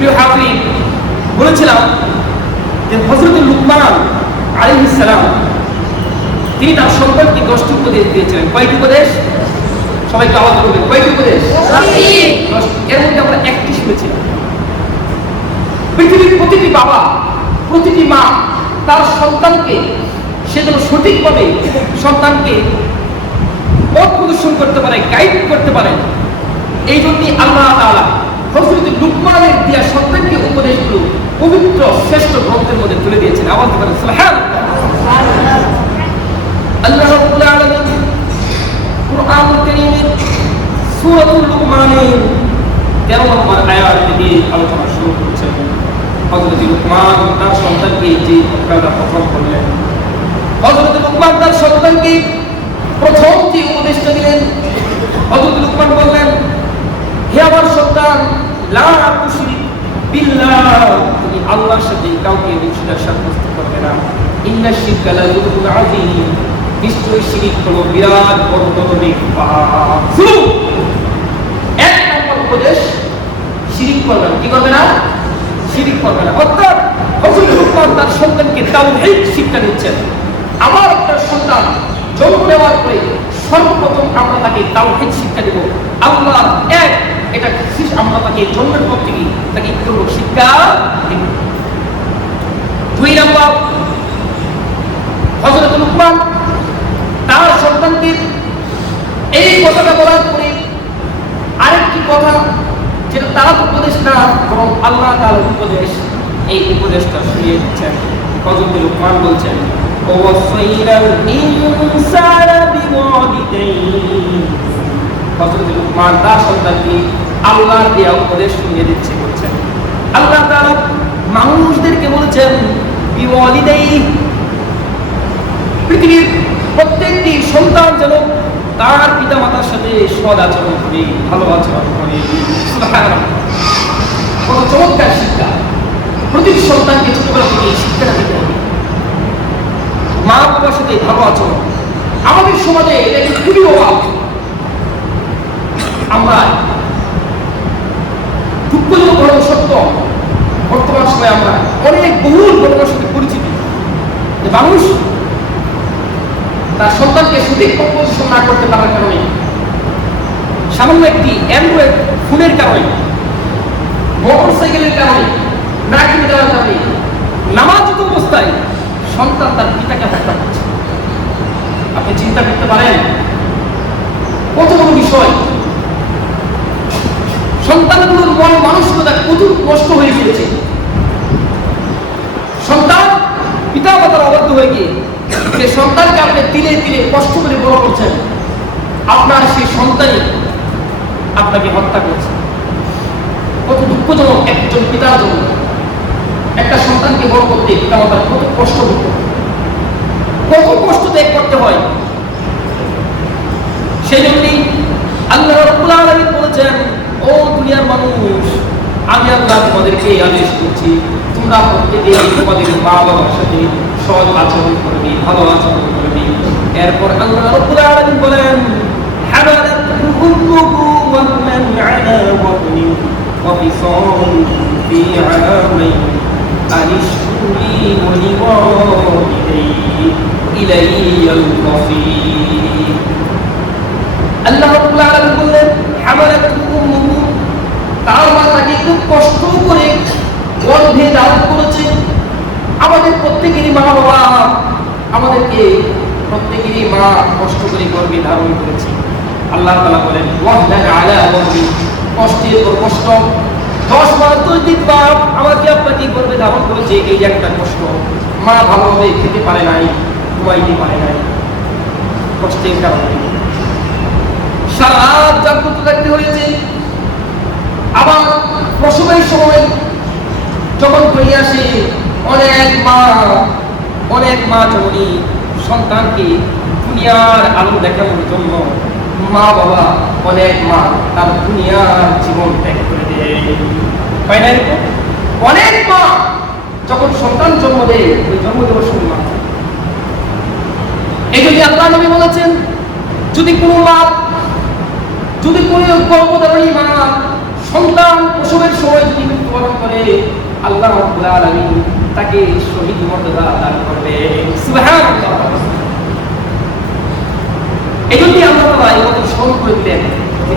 প্রিয় হাফিজ, বলেছিলাম যে হযরত লুকমান আলাইহিস সালাম তিনি তার সন্তানকে 10টি উপদেশ দিয়েছিলেন। কয়টি উপদেশ? সবাইকে আওয়াজ করবেন, কয়টি উপদেশ? 10টি। এর মধ্যে আমরা একটি শুনেছিলাম। পৃথিবীর প্রতিটি বাবা, প্রতিটি মা তার সন্তানকে সে যেন সঠিকভাবে সন্তানকে পথ প্রদর্শন করতে পারে, গাইড করতে পারে, এই জন্যই আল্লাহ তাআলা হযরত লুকমানের দেয়া সন্তানকে উপদেশগুলো পবিত্র শ্রেষ্ঠ গ্রন্থের মধ্যে তুলে দিয়েছেন। আওয়াজ করেন সুবহানাল্লাহ। আল্লাহ রাব্বুল আলামিন কুরআনুল কারীমের সূরাতুল লুকমানের 13 নম্বর আয়াত থেকে আলোচনা শুরু করছেন। হযরত লুকমান তার সন্তানকে যে কথা প্রথম বললেন, হযরত লুকমান তার সন্তানকে প্রথম যে উপদেশটা দিলেন, হযরত লুকমান বললেন, হে আমার সন্তান, লা তুশরিক বিল্লাহ, তুমি আল্লাহর সাথে কাউকে অংশীদার সাব্যস্ত করবে না। ইন্নাশ শিরকা লা যুলমুন আযীম, নিশ্চয়ই শিরক হলো বিরাট বড় দণ্ডনীয় পাপ। শুনুন, এক নম্বর উপদেশ, শিরক করবে না। কি করবে না? শিরক করবে না। অর্থাৎ হযরত লুকমান তার সন্তানকে তাওহীদ শিক্ষা দিচ্ছেন। আমার আপনার সন্তান জন্ম নেওয়ার পরে সর্বপ্রথম আমরা তাকে তাওহীদ শিক্ষা দেব। আল্লাহ এক, এটা আমরা তাকে জন্মের পর থেকে তাকে কি করব? শিক্ষা দেব। 2 নম্বর, হযরত লুকমান তার সন্তানকে এই কথাটা বলার পরে আরেকটি কথা, যেটা তার উপদেশ না বরং আল্লাহ তাআলার উপদেশ, এই উপদেশটা শুনিয়ে দিচ্ছেন। হযরত লুকমান বলছেন, ওয়াসাইনাল ইনসানা বিওয়ালিদাইহি, হযরত লুকমান তার সন্তানকে আল্লাহর দেয়া উপদেশ শুনিয়ে দিচ্ছে। বলছেন আল্লাহ তাআলা মানুষদেরকে বলেছেন বিওয়ালিদাইহি, পৃথিবীর প্রত্যেকটি সন্তান যেন তার পিতামাতার সাথে সৎ আচরণ করে, ভালো আচরণ করে। সুবহানাল্লাহ, কত চমৎকার শিক্ষা! প্রতিটি সন্তানকে ছোটবেলা থেকে শিক্ষা দিতে হবে, মা বাবার সাথে ভালো আচরণ। আমাদের সমাজে এটা একটি খুবই অভাব। আমরা দুঃখজনক ঘটনা সত্য, বর্তমান সময়ে আমরা অনেক বহুল ঘটনার সাথে পরিচিত যে মানুষ তার সন্তানকে সঠিক পথ প্রদর্শন না করতে পারার কারণে, সামান্য একটি অ্যান্ড্রয়েড ফোনের কারণে, মোটর সাইকেলের কারণে, না কিনে দেওয়ার কারণে নামাজিত অবস্থায় সন্তান তার পিতাকে হত্যা করছে। আপনি চিন্তা করতে পারেন কত বড় বিষয়! সন্তানগুলোর মন মানসিকতা কত নষ্ট হয়ে গিয়েছে। সন্তান পিতা মাতার অবাধ্য হয়ে গিয়ে যে সন্তানকে আপনি দিলে দিলে কষ্ট করে বড় করছেন, আপনার সেই সন্তানই আপনাকে হত্যা করছে। কত দুঃখজনক একজন পিতার জন্য। একটা সন্তানকে বড় করতে পিতা মাতার কত কষ্ট হতো, কত কষ্ট ত্যাগ করতে হয়। সেই জন্যই আল্লাহ রাব্বুল আলামিন বলেছেন, ও দুনিয়ার মানুষ, আমি আল্লাহ তোমাদেরকে আদেশ করছি, তোমরা প্রত্যেকে তোমাদের মা বাবার সাথে সৎ আচরণ করবে, ভালো আচরণ করবে। এরপর আল্লাহ রাব্বুল আলামিন বলেন, হামালাতহু উম্মুহু ওয়াহনান আলা ওয়াহনি ওয়া ফিসালুহু ফি আamayn আনিশকুর লি ওয়া লিওয়ালিদাইহি ইলাইয়াল মাসীর। আল্লাহ রাব্বুল আলামিন বললেন, হামালাতহু উম্মুহু, তার মা তাকে খুব কষ্ট করে গর্ভে ধারণ করেছে। আমাদের প্রত্যেকেরই মা বাবা আমাদেরকে, প্রত্যেকেরই মা কষ্ট করে গর্ভে ধারণ করেছে। আল্লাহ তাআলা বলেন, ওয়াহনান আলা ওয়াহনি, কষ্টের পর কষ্ট। 10 মাস দৈনিক বাপ আমাকে আপনাকে গর্ভে ধারণ করেছে, এই একটা কষ্ট। মা ভালোভাবে খেতে পারে নাই, ঘুমাইতে পারে নাই, কষ্টের কারণে সারা রাত জাগ্রত থাকতে হয়েছে। আবার প্রসবের সময় যখন হয়ে আসে, অনেক মা জননী সন্তানকে দুনিয়ার আলো দেখানোর জন্য, মা বাবা অনেক মা তার দুনিয়ার জীবন ত্যাগ করে দেয়। তাই না? এরকম অনেক মা যখন সন্তান জন্ম দেয়, ওই জন্ম দেওয়ার সময় এই জন্য আল্লাহ নবী বলেছেন, যদি কোনো গর্ভধারণী মা সন্তান প্রসবের সময় যদি মৃত্যুবরণ করে, আল্লাহ রাব্বুল আলামিন তাকে শহীদ মর্যাদা দান করবে। সুবহানাল্লাহ। এজন্যই আল্লাহ তাআলা এই কথা স্মরণ করে দিলেন,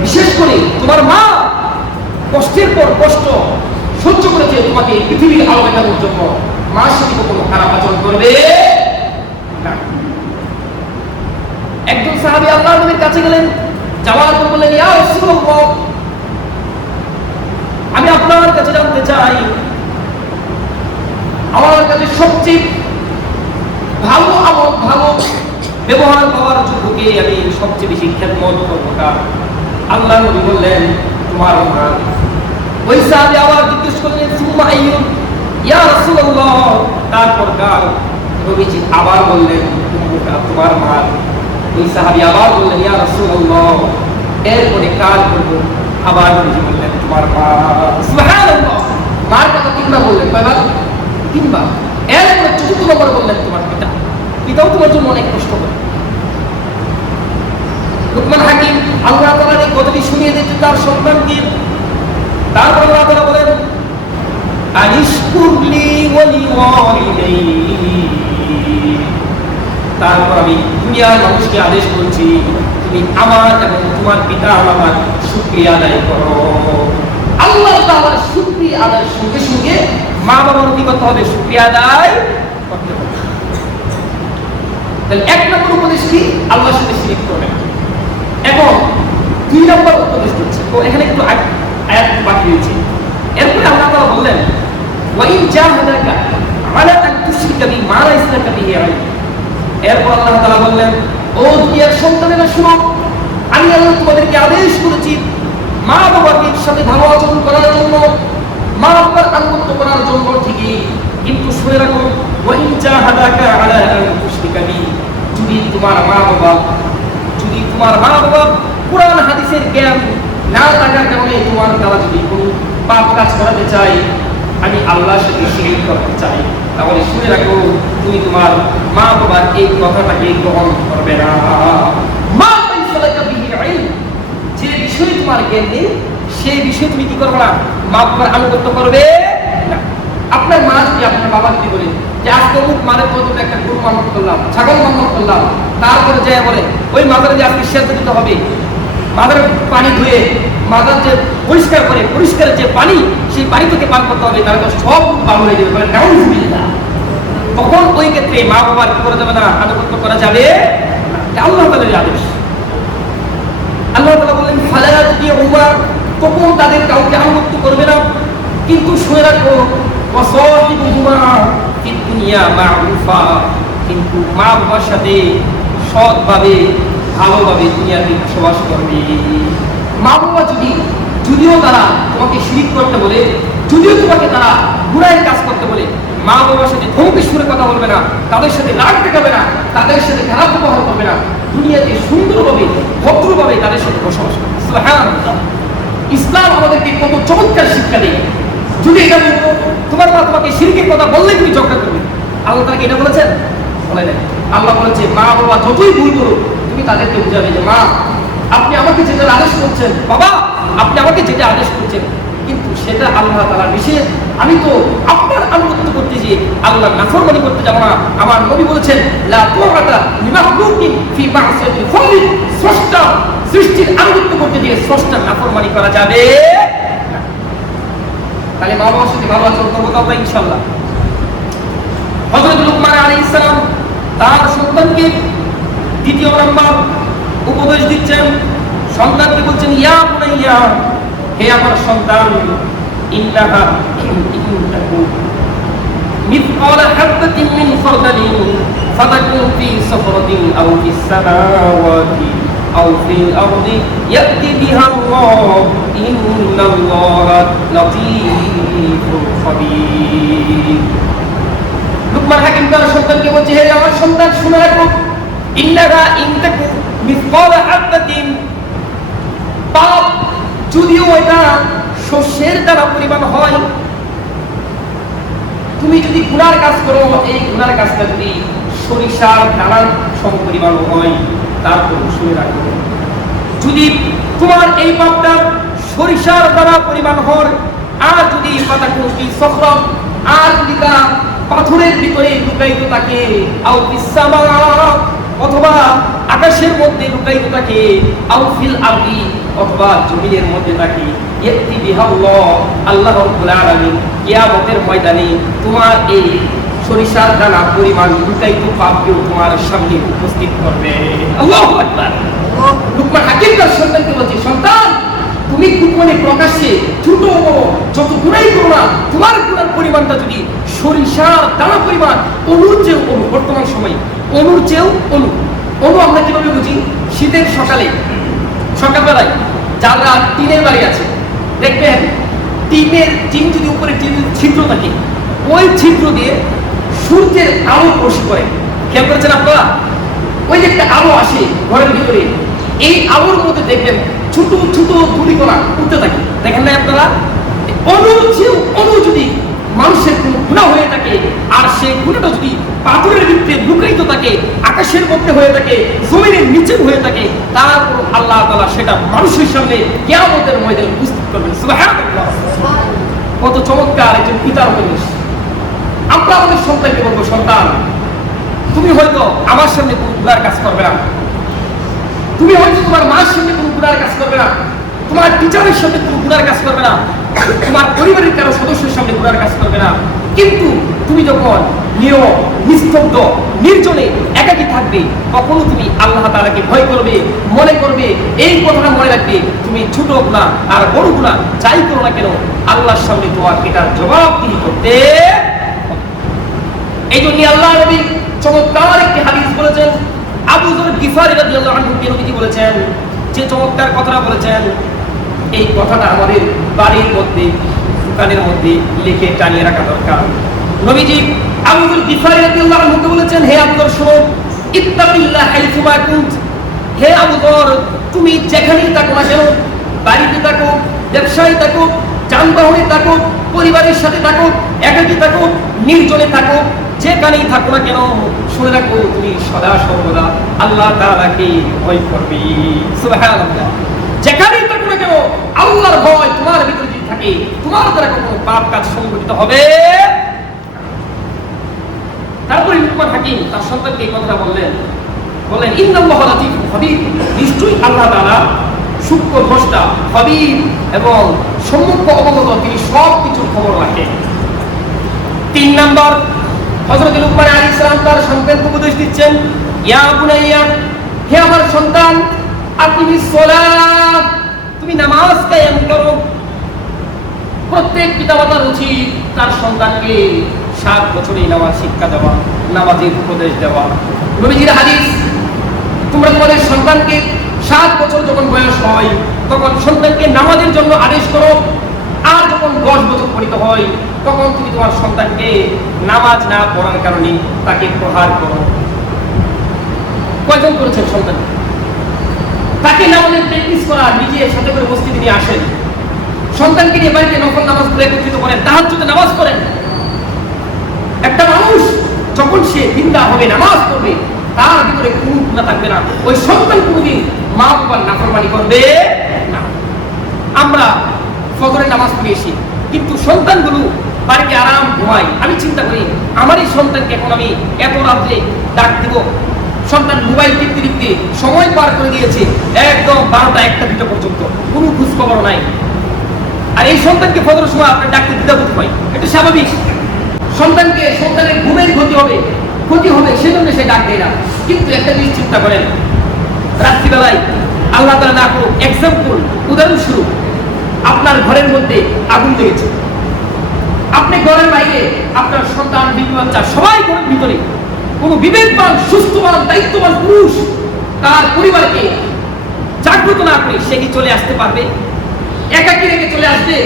বিশেষ করে তোমার মা কষ্টের পর কষ্ট সহ্য করেছে তোমাকে পৃথিবীর আলো দেখানোর জন্য, মার সাথে কোনো খারাপ আচরণ করবে না। একজন সাহাবী আল্লাহর নবীর কাছে গেলেন, যাওয়ার পর বললেন, ইয়া রাসূলুল্লাহ, আমি আপনার কাছে জানতে চাই, আমার কাছে সবচেয়ে ভালো আমল, ভালো ব্যবহার পাওয়ার যোগ্যকে আমি সবচেয়ে বেশি খেদমত করব কার? আল্লাহর নবী বললেন, তোমার মা। ওই সাহাবী আবার জিজ্ঞেস করলেন, সুম্মা আইয়ুন ইয়া রাসূলুল্লাহ, তারপর কার? নবীজি আবার বললেন, তোমার মা। ওই সাহাবী আবার বললেন, ইয়া রাসূলুল্লাহ, এরপরে কার করব? আবার নবীজি বললেন, তোমার মা। সুবহানাল্লাহ। মার কথা তিনবার বললেন, কয়বার? তিনবার। এরপরে চতুর্থ নম্বরে বললেন, তোমার পিতা। পিতাও তোমার জন্য অনেক কষ্ট করে। লুকমান হাকিম আল্লাহ তাআলার এই কথাটি শুনিয়ে দিতে তার সন্তানকে, তারপর আল্লাহ তাআলা বলেন, আনিশকুরলি ওয়া লিওয়ালিদাইহি, তারপর আমি দুনিয়ার মানুষকে আদেশ করছি, তুমি আমার এবং তোমার পিতা মাতার শুকরিয়া আদায় করো। আল্লাহ তাআলার শুকরিয়া আদায়ের সঙ্গে সঙ্গে মা বাবার কি করতে হবে? শুকরিয়া আদায় করতে হবে। তাহলে এক নম্বর উপদেশ কি? আল্লাহর সাথে শিরক করবে না। এখন দুই নম্বর উপদেশ হচ্ছে, তো এখানে একটু আয়াত বাকি রয়েছে। এরপরে আল্লাহ তাআলা বললেন, ওয়া ইন জাহাদাকা আলা আন তুশরিকা বি মা লাইসা লাকা বিহি ইলম। এরপর আল্লাহ তাআলা বললেন, ও দুনিয়ার সন্তানেরা শুনো, আমি আল্লাহ তোমাদেরকে আদেশ করেছি মা বাবার সাথে ভালো আচরণ করার জন্য, মা বাবার আনুগত্য করার জন্য ঠিকই, কিন্তু শুনে রাখো, ওয়া ইন জাহাদাকা আলা আন তুশরিকা বি, যদি তোমার মা বাবা কুরআন হাদিসের জ্ঞান না থাকার কারণে তোমার দ্বারা যদি কোনো পাপ কাজ করাতে চাই, আমি আল্লাহর সাথে শিরক করতে চাই, তাহলে শুনে রাখো, তুমি তোমার মা বাবার এই কথাটাকে গ্রহণ করবে না। মা লাইসা লাকা বিহি ইলম, যে বিষয়ে তোমার জ্ঞান নেই সেই বিষয়ে তুমি কি করবে না? মা বাবার আনুগত্য করবে না। আপনার মা যদি আপনার বাবা যদি বলে যে আজকে অমুক মারে কতটা একটা গরু মানত করলাম, ছাগল মানত করলাম, তারপরে যে বলে ওই মাদারে যে আজকে সেদ্ধ দিতে হবে, মাদার পানি ধুয়ে মাদার যে পরিষ্কার করে পরিষ্কারের যে পানি, সেই পানি থেকে পান করতে হবে, তাহলে তো সব ভালো হয়ে যাবে, বলে নাউযুবিল্লাহ। তখন ওই ক্ষেত্রে মা বাবার কি করা যাবে না? আনুগত্য করা যাবে না। আল্লাহ তাআলার আদেশ। আল্লাহ তাআলা বলেন, ফালা তুতিউহা, তখন তাদের কাউকে আনুগত্য করবে না, কিন্তু শুনে রাখো, ওয়াসাহিবুহুমা ফিদ দুনিয়া মা'রুফা, কিন্তু মা বাবার সাথে সৎভাবে ভালোভাবে দুনিয়াতে বসবাস করবে। মা বাবা যদিও তারা তোমাকে শিরক করতে বলে, যদিও তোমাকে তারা গুনাহের কাজ করতে বলে, মা বাবার সাথে ধমকে সুরে কথা বলবে না, তাদের সাথে রাগ দেখাবে না, তাদের সাথে খারাপ ব্যবহার করবে না, দুনিয়াতে সুন্দরভাবে ভদ্রভাবে তাদের সাথে বসবাস করবে। সুবহানাল্লাহ। ইসলাম আমাদেরকে কত চমৎকার শিক্ষা দেয়। যদি এটা বলতো তোমার মা তোমাকে শিরকের কথা বললে তুমি ঝগড়া করবে, আল্লাহ তাআলা এটা বলেছেন? বলে নাই। আল্লাহ বলেছে, মা বাবা যতই ভুল করো তুমি তাদেরকে বুঝাবে যে মা আপনি আমাকে যেটা আদেশ করছেন, বাবা আপনি আমাকে যেটা আদেশ করছেন, কিন্তু সেটা আল্লাহ তাআলার নিষেধ, আমি তো আপনার আনুগত্য করতে যে আল্লাহর নাফরমানি করতে যাব না। আমার নবী বলেছেন, লা তুআতা লিমাখলুকিন ফি মা'সিয়াতিল খালিক, স্রষ্টা সৃষ্টির আনুগত্য করতে গিয়ে স্রষ্টার নাফরমানি করা যাবে না। তাহলে মা বাবার সাথে ভালো আচরণ করবো আমরা ইনশাআল্লাহ। হযরত লুকমান আলাইহিস সালাম তার সন্তানকে দ্বিতীয় নাম্বার উপদেশ দিচ্ছেন। সন্তানকে বলছেন, ইয়া বুনাইয়া, হে আমার সন্তান, ইন্নাহা ইনতাকু মিথকালা হাববাতিন মিন খারদালিন ফাতাকুন ফি সাফরাতিন আও ফিস সামাওয়াতি আও ফিল আরদি ইয়াতি বিহা আল্লাহ, ইন্নাল্লাহা লাতীফুল খাবীর। লুকমান হাকিম তার সন্তানকে বলছে, হে আমার সন্তান শুনে রাখো, ইন্নাহা ইনতাকু মিথকালা হাববাতিন, পাপ যদিও এটা শস্যের দ্বারা পরিমাণ হয়, তুমি যদি গুনার কাজ করো, এই গুনার কাজটা যদি সরিষার দানার সমপরিমাণ হয়, তারপর শুনে রাখো, যদি তোমার এই পাপটা সরিষার দ্বারা পরিমাণ হয়, আর যদি ফাতাকুন ফি সখরা, আর যদি তা পাথরের ভিতরে লুকায়িত থাকে, আও ফিস সামা, অথবা আকাশের মধ্যে লুকায়িত থাকে, আও ফিল আরদি, অথবা জমিনের মধ্যে থাকে, ইয়াতি বিহাল্লাহ, আল্লাহ রাব্বুল আলামিন কিয়ামতের ময়দানে তোমার এই সরিষার দানা পরিমাণ লুকায়িত পাপকেও তোমার সামনে উপস্থিত করবে। আল্লাহু আকবার। লুকমান হাকিম তার সন্তানকে বলছে, সন্তান তুমি গোপনে প্রকাশ্যে ছোট বড় যত গুনাই করো না, তোমার গুনার পরিমাণটা যদি সরিষার দানা পরিমাণ, অনুর চেয়েও অনু, বর্তমান সময়ে অনুর চেয়েও অনু। অনু আমরা কিভাবে বুঝি? শীতের সকালবেলায় যারা টিনের বাড়ি আছে, দেখবেন টিন যদি উপরে টিনের ছিদ্র থাকে, ওই ছিদ্র দিয়ে সূর্যের আলো প্রবেশ করে। খেয়াল করেছেন আপনারা? ওই যে একটা আলো আসে ঘরের ভিতরে, এই আলোর মধ্যে দেখবেন ছোট ছোট ধূলিকণা উঠতে থাকে, দেখেন না আপনারা? অনু যদি মানুষের কোনো গুনাহ হয়ে থাকে, আর সেই গুনাহটা যদি পাথরের ভিতরে লুকায়িত থাকে, আকাশের মধ্যে হয়ে থাকে, জমিনের নিচে হয়ে থাকে, তারপর আল্লাহ তাআলা সেটা মানুষের সামনে কিয়ামতের ময়দানে উপস্থিত করবেন। সুবহানাল্লাহ। কত চমৎকার একজন পিতার উপদেশ। আমরা আমাদের সন্তানকে বলবো, সন্তান তুমি হয়তো আমার সামনে কোনো গুনার কাজ করবে না, তুমি হয়তো তোমার মার সামনে কোনো গুনার কাজ করবে না, তোমার টিচারের সামনে কোনো গুনার কাজ করবে না, তোমার পরিবারের কারো সদস্যের সামনে গুনার কাজ করবে না, কিন্তু তুমি যখন নীরব, নিস্তব্ধ, নির্জনে একাকী থাকবে, কখনো তুমি আল্লাহ তাআলাকে ভয় করবে, মনে করবে, এই কথাটা মনে রাখবে, তুমি ছোট গুনাহ আর বড় গুনাহ যাই করো না কেন, আল্লাহর সামনে তোমার এটার জবাবদিহি করতে। এই জন্য আল্লাহ নবী চমৎকার একটি হাদিস বলেছেন। আবু যর গিফারী রাদিয়াল্লাহু আনহু নবীজি বলেছেন, যে চমৎকার কথাটা বলেছেন, এই কথাটা আমাদের বাড়ির মধ্যে, দোকানের মধ্যে লিখে টানিয়ে রাখা দরকার। নবীজি আবু যর গিফারী রাদিয়াল্লাহু আনহু বলেছেন, হে আবু যর শোনো, ইত্তাকিল্লাহ হাইসুমা কুনত, হে আবু যর তুমি যেখানেই থাকো না কেন, বাড়িতে থাকো, ব্যবসায় থাকো, যানবাহনে থাকো, পরিবারের সাথে থাকো, একাকী থাকো, নির্জনে থাকো, যেখানেই থাকো না কেন, শুনে রাখো তুমি সদা সর্বদা আল্লাহ তাআলাকে ভয় করবে। সুবহানাল্লাহ। যেখানেই থাকো না কেন আল্লাহর ভয় তোমার ভিতরে যদি থাকে, তোমার দ্বারা কোনো পাপ কাজ সংঘটিত হবে। তারপরে লুকমান হাকিম তার সন্তানকে এই কথাটা বললেন, ইন্নাল্লাহা লাতীফুন খাবীর, নিশ্চয়ই আল্লাহ তাআলা সূক্ষ্ম দ্রষ্টা, খবীর এবং সম্মুখ অবগত, তিনি সব কিছুর খবর রাখেন। 3 নাম্বার, হযরত লুকমান আলাইহিস সালাম তার সন্তানকে উপদেশ দিচ্ছেন, ইয়া বুনাইয়া, হে আমার সন্তান, আকিমিস সালাত, তুমি নামাজ কায়েম করো। প্রত্যেক পিতামাতার উচিত তার সন্তানকে 7 বছরেই নামাজ শিক্ষা দেওয়া, নামাজের উপদেশ দেওয়া। নবীজির হাদিস, তোমরা তোমাদের সন্তানকে 7 বছর যখন বয়স হয় তখন সন্তানকে নামাজের জন্য আদেশ করো, আর যখন 10 বছর পরিত হয় তখন তুমি তোমার সন্তানকে নামাজ না পড়ার কারণে তাকে প্রহার করো। কয়জন করেছেন সন্তান? তাকে নামাজের প্র্যাকটিস করা, নিজের সাথে করে মসজিদে নিয়ে আসেন, সন্তানকে নিয়ে বাড়িতে নফল নামাজ পড়ে একত্রিত করেন, তাহাজ্জুদে নামাজ পড়েন। একটা মানুষ যখন সে জিন্দা হবে, নামাজ পড়বে, তার ভিতরে কোনো গুনাহ থাকবে না, ওই সন্তান কোনোদিন মা বাবার নাফরমানি করবে না। আমরা ফজরের নামাজ পড়ে এসি, কিন্তু সন্তানগুলো বাড়িতে আরাম ঘুমায়। আমি চিন্তা করি, আমার এই সন্তানকে এখন আমি এত রাত্রে ডাক দিব, সন্তান মোবাইল টিপতে টিপতে সময় পার করে দিয়েছে একদম 12টা 1টা 2টা পর্যন্ত, কোনো খোঁজ খবর নাই। আর এই সন্তানকে ফজরের সময় আপনার ডাকতে দ্বিধাবোধ হয়, এটা স্বাভাবিক। সন্তানের ঘুমের ক্ষতি হবে, সেজন্য সে ডাক দেয় না। কিন্তু একটা জিনিস চিন্তা করেন, রাত্রিবেলায় আল্লাহ তাআলা না করুক, এক্সাম্পল, উদাহরণস্বরূপ, আপনার ঘরের মধ্যে আগুন লেগেছে, আপনি ঘরের বাইরে, আপনার সন্তান, বিবি বাচ্চা সবাই ঘরের ভিতরে, কোনো বিবেকবান, সুস্থবান, দায়িত্ববান পুরুষ তার পরিবারকে জাগ্রত না করে সে কি চলে আসতে পারবে? একাকী রেখে চলে আসবে?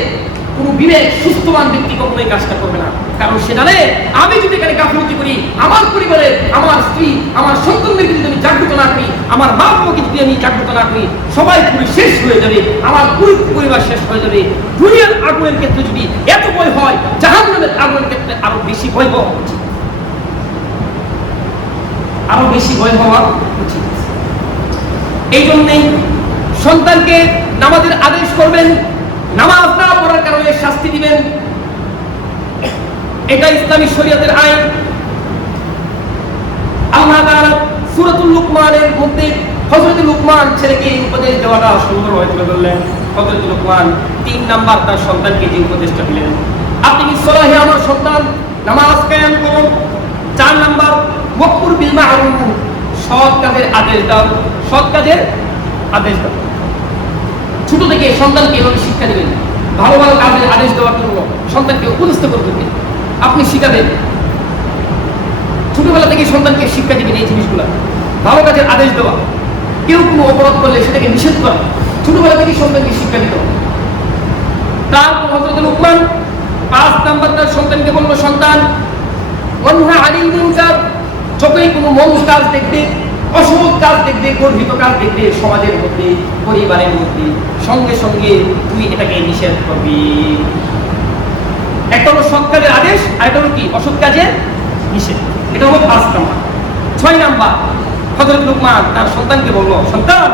কোনো বিবেক সুস্থবান ব্যক্তি কখনো এই কাজটা করবে না, কারণ সে জানে আমি যদি এখানে গাফিলতি করি, আমার পরিবারের, আমার স্ত্রী, আমার সন্তানদেরকে যদি আমি জাগ্রত না করি, আমার মা বাবাকে যদি আমি জাগ্রত না করি, সবাই পুরো শেষ হয়ে যাবে, আমার পুরো পরিবার শেষ হয়ে যাবে। দুনিয়ার আগুনের ক্ষেত্রে যদি এত ভয় হয়, জাহান্নামের আগুনের ক্ষেত্রে আরো বেশি ভয় হওয়া উচিত, আরো বেশি ভয় হওয়া উচিত। এই জন্যই সন্তানকে নামাজের আদেশ করবেন, নামাজ না পড়ার কারণে শাস্তি দিবেন, এটা ইসলামী শরীয়তের আইন। আল্লাহ তাআলা সূরাতুল লুকমানের মধ্যে হযরত লুকমান ছেলেকে এই উপদেশ দেওয়াটা সুন্দরভাবে তুলে ধরলেন। হযরত লুকমান 3 নাম্বার তার সন্তানকে যে উপদেশটা দিলেন, আপনি কি সলাহে আমার সন্তান নামাজ কায়েম করুন। 4 নাম্বার ওয়াকুর বিল মা'রুফ, সৎ কাজের আদেশ দাও, সৎ কাজের আদেশ দাও। ছোট থেকে সন্তানকে এভাবে শিক্ষা দিবেন, ভালো ভালো কাজের আদেশ দেওয়ার জন্য সন্তানকে উপদেশ করবেন, আপনি শিখাবেন। ছোটবেলা থেকে সন্তানকে শিক্ষা দিবেন এই জিনিসগুলো, ভালো কাজের আদেশ দেওয়া, কেউ কোনো অপরাধ করলে সেটাকে নিষেধ করা, ছোটবেলা থেকে সন্তানকে শিক্ষা দিতে হবে। তারপর হযরত লুকমান 5 নাম্বার তার সন্তানকে বলল, সন্তান ওয়ানহা আনিল মুনকার, যখনই কোনো মন্দ কাজ দেখবে, অসৎ কাজ দেখবে, গর্হিত কাজ দেখবে সমাজের মধ্যে, পরিবারের মধ্যে, সঙ্গে সঙ্গে তুই এটাকে নিষেধ করবি। একটা হলো সৎ কাজের আদেশ, আর একটা হলো কি অসৎ কাজের নিষেধ। এটা হলো 5 নাম্বার। 6 নাম্বার হযরত লুকমান তার সন্তানকে বলল, সন্তান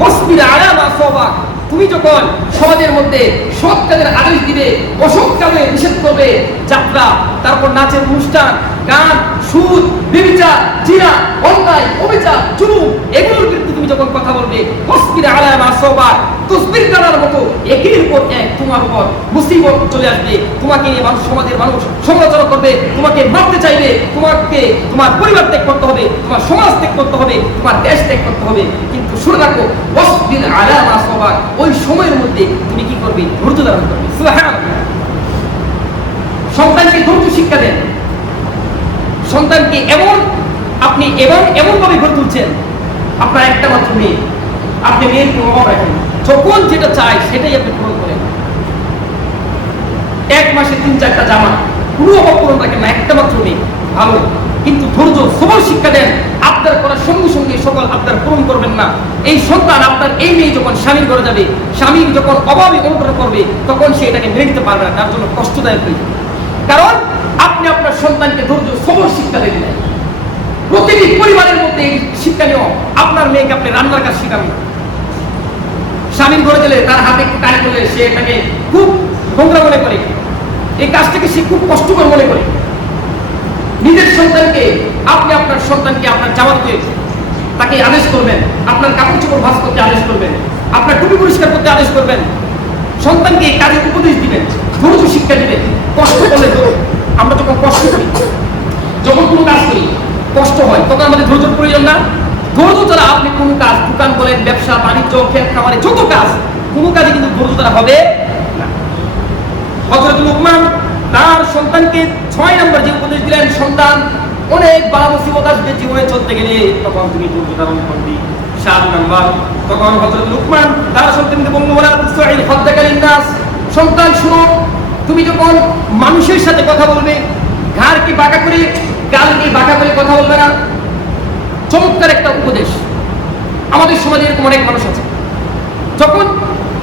ওয়াসবির আলা মা সাবাক, তুমি যখন সমাজের মধ্যে সৎ কাজের আদেশ দিবে, অসৎ কাজে নিষেধ করবে, যাত্রা, তারপর নাচের অনুষ্ঠান, গান, সুদ, ব্যভিচার, জিনা, অন্যায়, অবিচার, জুলুম, এগুলোর বিরুদ্ধে তুমি যখন কথা বলবে, ওয়াসবির আলা মা সাবাক, তসবির করার মতো একের পর এক তোমার উপর মুসিবত চলে আসবে, তোমাকে নিয়ে মানুষ, সমাজের মানুষ সমালোচনা করবে, তোমাকে মারতে চাইবে, তোমাকে তোমার পরিবার ত্যাগ করতে হবে, তোমার সমাজ ত্যাগ করতে হবে, তোমার দেশ ত্যাগ করতে হবে। কিন্তু শুনে রাখো, ওয়াসবির আলা মা সাবাক, ওই সময়ের মধ্যে তুমি কি করবে? ধৈর্য ধারণ করবে। সুবহানাল্লাহ। সন্তানকে ধৈর্য শিক্ষা দেন, সন্তানকে আপনি এমন ভাবে গড়ে তুলছেন, আপনার একটা মাত্র মেয়ে, আপনি মেয়ের কোনো অভাব রাখেন, যখন যেটা চাই সেটাই আপনি পূরণ করেন। 1 মাসে 3-4টা জামা, কোনো অভাব পূরণ রাখেন না, একটা মাত্র মেয়ে, ভালো। কিন্তু ধৈর্য সবল শিক্ষা দেন, আবদার করার সঙ্গে সঙ্গে সকল আবদার পূরণ করবেন না। এই সন্তান, আপনার এই মেয়ে যখন স্বামীর ঘরে যাবে, স্বামীর যখন অভাবে অনুপ্রণ করবে, তখন সে এটাকে মেনে নিতে পারবে না, তার জন্য কষ্টদায়ক হয়ে যাবে। কারণ আপনি আপনার সন্তানকে ধৈর্য সবল শিক্ষা দেন। প্রতিটি পরিবারের মধ্যে এই শিক্ষা নিয়ে আপনার মেয়েকে আপনি রান্নার কাজ শিখাবেন। স্বামীর ঘরে গেলে তার হাতে একটু কাজ করলে সে এটাকে খুব নোংরা মনে করে, এই কাজটাকে সে খুব কষ্টকর মনে করে। নিজের সন্তানকে, আপনি আপনার সন্তানকে আপনার জামাতে তাকে আদেশ করবেন, আপনার কাপড় চোপড় ভাঁজ করতে আদেশ করবেন, আপনার টুপি পরিষ্কার করতে আদেশ করবেন, সন্তানকে এই কাজের উপদেশ দিবেন, ধৈর্য শিক্ষা দিবেন। কষ্ট করলে তো আমরা যখন কষ্ট করি, যখন কোনো কাজ করি কষ্ট হয়, তখন আমাদের ধৈর্যের প্রয়োজন না? ধৈর্য ছাড়া আপনি কোনো কাজ, দোকান বলেন, ব্যবসা বাণিজ্য, ক্ষেত খামারে যত কাজ, কোনো কাজে কিন্তু ধৈর্য ছাড়া হবে না। হযরত লুকমান তার সন্তানকে 6 নম্বর যে উপদেশ দিলেন, সন্তান অনেক বালা মুসিবত আসবে জীবনে চলতে গেলে, তখন তুমি ধৈর্য ধারণ করবে। 7 নম্বর, তখন হযরত লুকমান তার সন্তানকে বলল, ওয়ালা তুসাইল হাদ্দাকা লিন্নাস, সন্তান শুনো, তুমি যখন মানুষের সাথে কথা বলবে, ঘাড়কে বাঁকা করে, গালকে বাঁকা করে কথা বলবে না। চমৎকার একটা উপদেশ। আমাদের সমাজে এরকম অনেক মানুষ আছে, যখন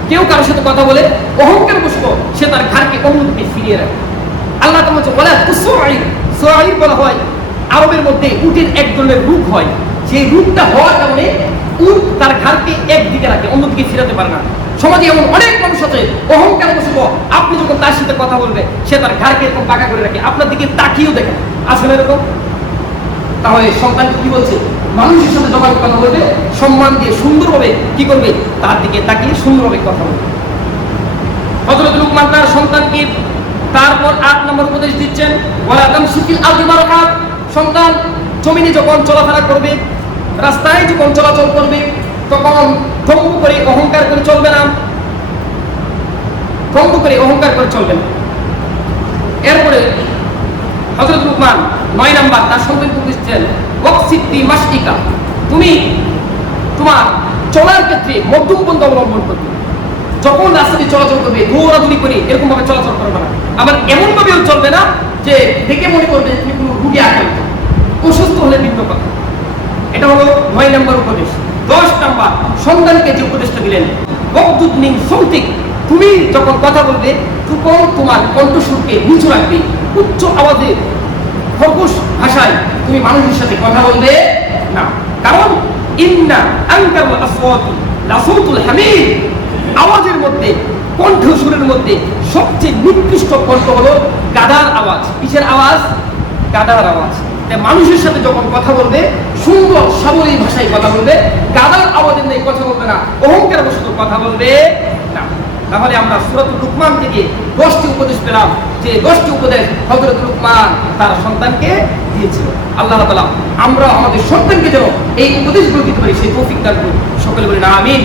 কেউ কারোর সাথে কথা বলে অহংকার বশত সে তার ঘাড়কে অন্যদিকে ফিরিয়ে রাখে। আল্লাহ তাআলা বলেন, ওয়ালা তুসাইল, সুআইল বলা হয় আরবের মধ্যে উটের এক ধরনের রূপ হয়, যে রূপটা হওয়ার কারণে উট তার ঘাড়কে একদিকে রাখে, অন্যদিকে ফিরাতে পারে না। সমাজে এমন অনেক মানুষ আছে অহংকার বশত আপনি যখন তার সাথে কথা বলবে, সে তার ঘাড়কে এরকম বাঁকা করে রাখে, আপনার দিকে তাকিয়েও দেখে। আসলে এরকম? তাহলে সন্তান কি বলছে? মানুষের সাথে যখন কথা বলবে, সম্মান দিয়ে সুন্দরভাবে কি করবে? তার দিকে তাকিয়ে সুন্দরভাবে কথা বলবে। হযরত লুকমান তার সন্তানকে তারপর 8 নম্বর উপদেশ দিচ্ছেন, ওয়ালা তামসিকিল আরদি মারহা, সন্তান জমিনে যখন চলাফেরা করবে, রাস্তায় যখন চলাচল করবে, তখন দম্ভ করে অহংকার করে চলবে না, দম্ভ করে অহংকার করে চলবে না। এরপরে হযরত লুকমান 9 নম্বর তার সন্তানকে দিচ্ছেন, ওয়াকসিতি মাসিকা, তুমি তোমার চলার ক্ষেত্রে মধ্যম পন্থা অবলম্বন করবে। যখন রাস্তাটি চলাচল করবে, দৌড়াদৌড়ি করে এরকম ভাবে চলাচল করবে না, আবার এমন ভাবেও চলবে না যে দেখে মনে করবে তুমি কোনো রুগী আক্রান্ত, অসুস্থ হলে ভিন্ন কথা। এটা হলো 9 নম্বর উপদেশ। 10 নম্বর সন্তানকে যে উপদেশটা দিলেন, ওয়াকদুদ মিন সাউতিক, তুমি যখন কথা বলবে তখন তোমার কণ্ঠস্বরকে নিচু রাখবে, উচ্চ আওয়াজে খরগোশ ভাষায় তুমি মানুষের সাথে কথা বলবে না। কারণ ইন্না আনকারুল আসওয়াতি লাসাউতুল হামির, আওয়াজের মধ্যে কণ্ঠস্বরের মধ্যে সবচেয়ে নিকৃষ্ট কণ্ঠ হলো গাধার আওয়াজ। কিসের আওয়াজ? গাধার আওয়াজ। তাই মানুষের সাথে যখন কথা বলবে সুন্দর সাবলীল ভাষায় কথা বলবে, গাধার আওয়াজের নেই কথা বলবে না, অহংকার বশত কথা বলবে না। তাহলে আমরা সূরাতুল লুকমান থেকে 10টি উপদেশ পেলাম, যে 10টি উপদেশ হযরত লুকমান তার সন্তানকে দিয়েছিল। আল্লাহ তাআলা আমরা আমাদের সন্তানকে যেন এই উপদেশগুলো দিতে পারি সেই তৌফিক দান করুন। সকলে বলেন আমিন।